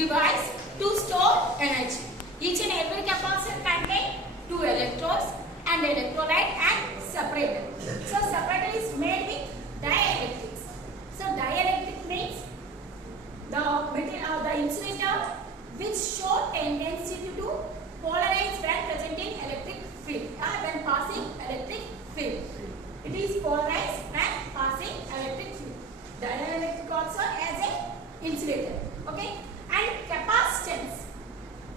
device to store energy. Each and every capacitor contains two electrodes and electrolyte and separator. So separator is made with dielectrics. So dielectric means the insulator which show tendency to polarize when presenting electric field or when passing electric field. It is polarized when passing electric field. Dielectric also as a insulator. Okay, and capacitance.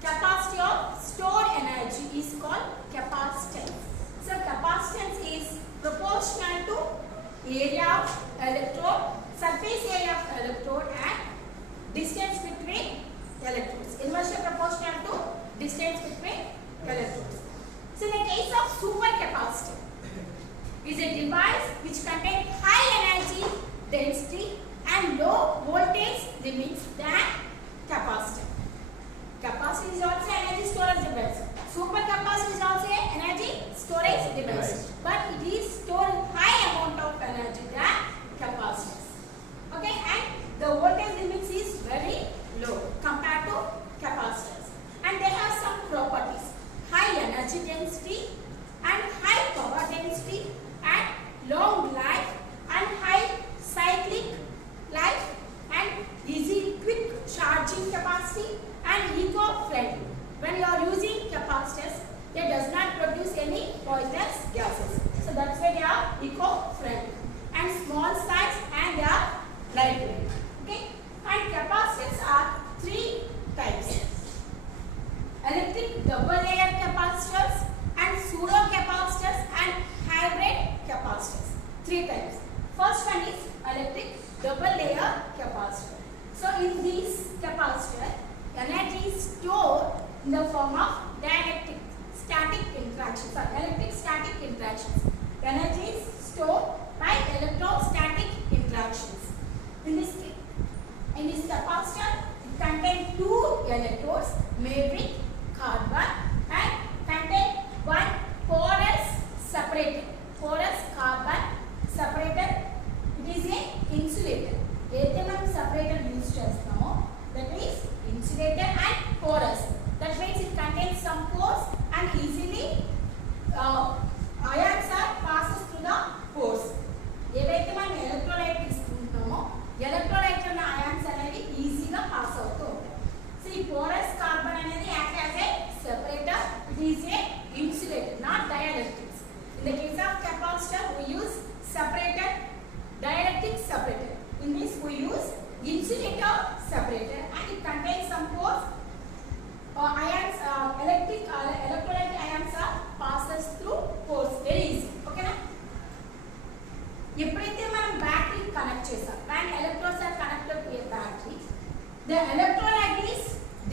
Capacity of stored energy is called capacitance. So capacitance is proportional to area of electrode, surface area of electrode and distance between electrodes. Inversely proportional to distance between electrodes. So in the case of supercapacitor, is a device which contains high energy density and low voltage limits than capacitor. Capacitor is also energy storage device. Supercapacitor is also an energy storage device, but it is storing high amount of energy than capacitors. Okay, and the voltage limits is very low compared to capacitors, and they have some properties: high energy density and high power density and long life and high cyclic life and easy quick charging capacity and eco-friendly. When you are using capacitors, they does not produce any poisonous gases. So that's why they are eco-friendly and small size and they are lightweight. Okay, and capacitors are three types: electric double layer capacitors and pseudo capacitors and hybrid capacitors. Three types. First one is electric double layer capacitor. So in this capacitor, energy is stored in the form of dielectric static interactions or electric static interactions. Energy is stored by electrostatic interactions. In this capacitor, it contains two electrodes made with carbon and contain one porous separator. Porous carbon separator. It is a insulator. ఏదైతే మనం separator use చేస్తామో that is insulator and porous. That means it contains some pores and easily ions are passes through the pores. ఏదైతే మనం electrolyte తీసుకుంటామో electrolyte ఉన్న ions అనేవి ఈజీగా pass అవుతూ ఉంటాయి. సో ఈ porous carbon అనేది act as a separator. It is a insulator, not dielectrics. In the case of capacitor, we use separator, dielectric separator. In this, we use insulator separator, and it contains some pores. Ions, electrolyte ions are passes through pores very easy. Okay na? ఎప్పుడైతే మనం battery connect చేసాం, when electrodes are connected to a battery, the electrolyte is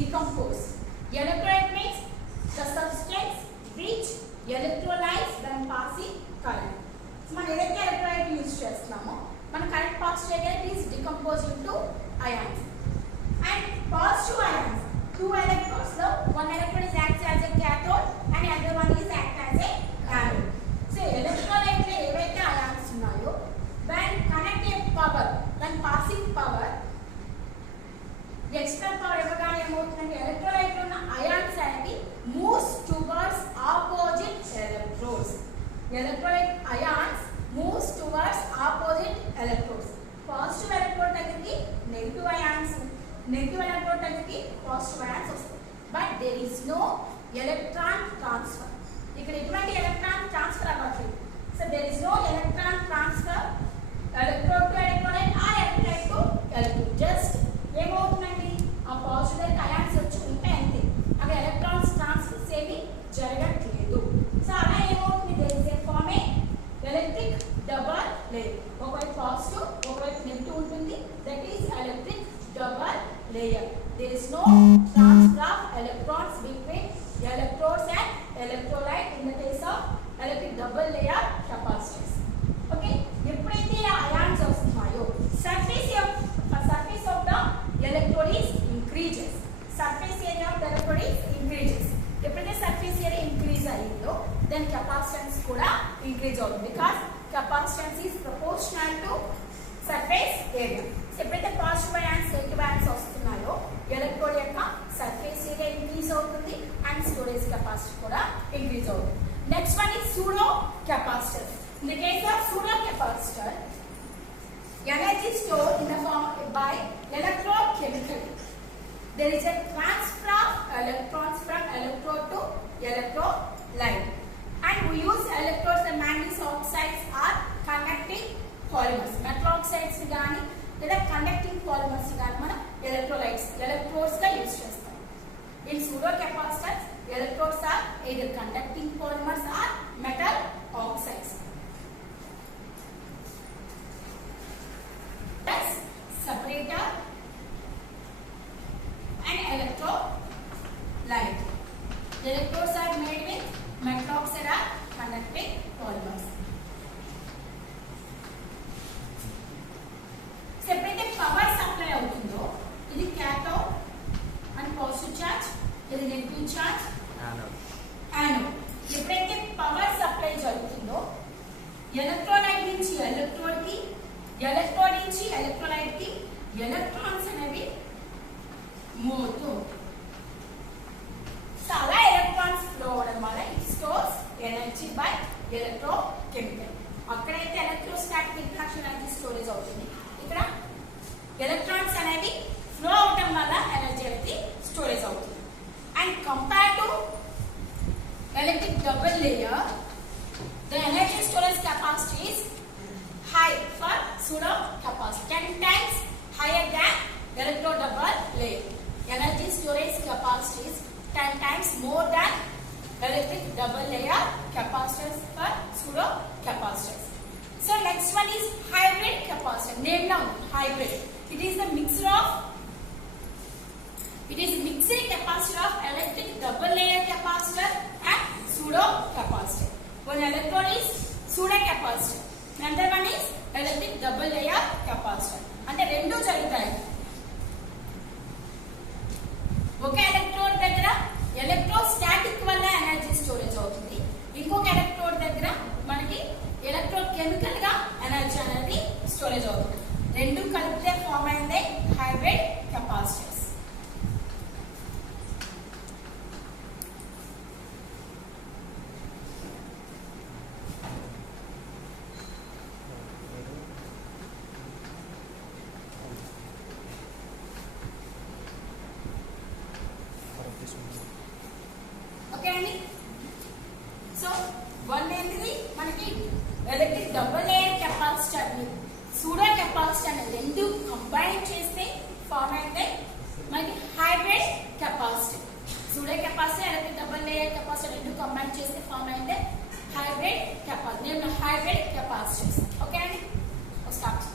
decomposed. Electrolyte means the substance which electrolytes when passing current. So మనం ఏదైతే electrolyte use చేస్తున్నామో మన current pass చేయగా it is decomposed into ions. And positive ions, two electrodes, so one electrode is acts as a cathode and other one is act as a anode. So electrolyte లో ఏవైతే ions ఉన్నాయో when connected power, when passing power, extra power ఇవ్వగానే ఏమవుతుందంటే electrolyte లో ఉన్న ions అనేవి moves towards opposite electrodes. Electrolyte ions moves towards opposite electrodes. Positive electrode దగ్గరికి negative ions, negative electrode దగ్గరికి positive ions వస్తాయి. But there is no electron transfer. ఇక్కడ ఎటువంటి electron transfer అవ్వట్లేదు. So there is no electron transfer electrode to electrolyte or electrolyte to electrode. Just ఏమవుతుందండి, ఆ positive ions వచ్చి ఉంటాయి అంతే. అవి ఎలక్ట్రాన్స్ ట్రాన్స్ఫర్స్ ఏవి జరగట్లేదు. సో అలా ఏమవుతుంది, there is a form a electric double layer. ఒకవైపు పాజిటివ్ ఒకవైపు నెగిటివ్ ఉంటుంది. That is electric double layer. There is no transfer of electrons between electrodes and electrolyte in the case of electric double layer capacitors. Okay, ఎప్పుడైతే ions వస్తున్నాయో surface of the electrode is increases. Surface area of the electrode is increases. ఎప్పుడైతే surface area increase అయ్యిందో then capacitance కూడా increase అవుతుంది, because capacitance is proportional to surface area. ఎప్పుడైతే positive ions negative ions వస్తున్నాయో electrode యొక్క energy stored in the form by electrochemical. There is a transfer of electrons from electrode to electrolyte, and we use electrodes and manganese oxides are conducting polymers. Metal oxides gaani లేదా conducting polymers గాని మనం electrodes గా use చేస్తాం. In pseudo capacitors, electrodes are either conducting polymers or metal oxides. Thus, separator and electrolyte. Electrodes are made with metal oxide or conducting polymers. ఎప్పుడైతే power supply అవుతుందో ఇది cathode and positive charge, ఇది negative charge anode. ఎప్పుడైతే power supply జరుగుతుందో electrolyte నుంచి electrode కి, electrode నుంచి electrolyte కి ఎలక్ట్రాన్స్ అనేవి మూవ్ అవుతూ ఉంటాయి. సో అలా ఎలక్ట్రాన్స్ ఫ్లో అవడం వల్ల it stores energy by electrochemical. అక్కడైతే ఎలక్ట్రోస్టాటిక్ ఇంటరాక్షన్ ఎనర్జీ స్టోరేజ్ అవుతుంది, ఇక్కడ ఎలక్ట్రాన్స్ అనేవి ఫ్లో అవడం వల్ల ఎనర్జీ అనేది స్టోరేజ్ అవుతుంది. And compare to electric double layer, the energy storage capacity is high for pseudo capacitor, 10 times higher than electro double layer. Energy storage capacity is 10 times more than electric double layer capacitors for pseudo capacitors. So next one is hybrid capacitor. Name down hybrid. It is mixed capacitor of electric double layer capacitor and pseudo capacitor. One electrode is pseudo capacitor, another one is electric double layer capacitor. అంటే రెండు జరుగుతాయి. ఒక electrode దగ్గర electrostatic వల్ల energy storage అవుతుంది, ఇంకొక electrode దగ్గర మనకి ఎలక్ట్రోకెమికల్ గా ఎనర్జీ అనేది స్టోరేజ్ అవుతుంది. రెండు కలిపితే ఫామ్ అయిందే హైబ్రిడ్ కెపాసిటర్స్. ఓకే అండి. సో వన్ ఏంటిది మనకి electric double layer capacitor, pseudo capacitor అనేది రెండు కంబైన్ చేస్తే ఫామ్ అయితే మనకి hybrid capacitor. Pseudo capacitor, electric double layer capacitor రెండు కంబైన్ చేస్తే ఫామ్ అయితే hybrid capacitor. Hybrid capacitors. Okay అండి, స్టార్ట్.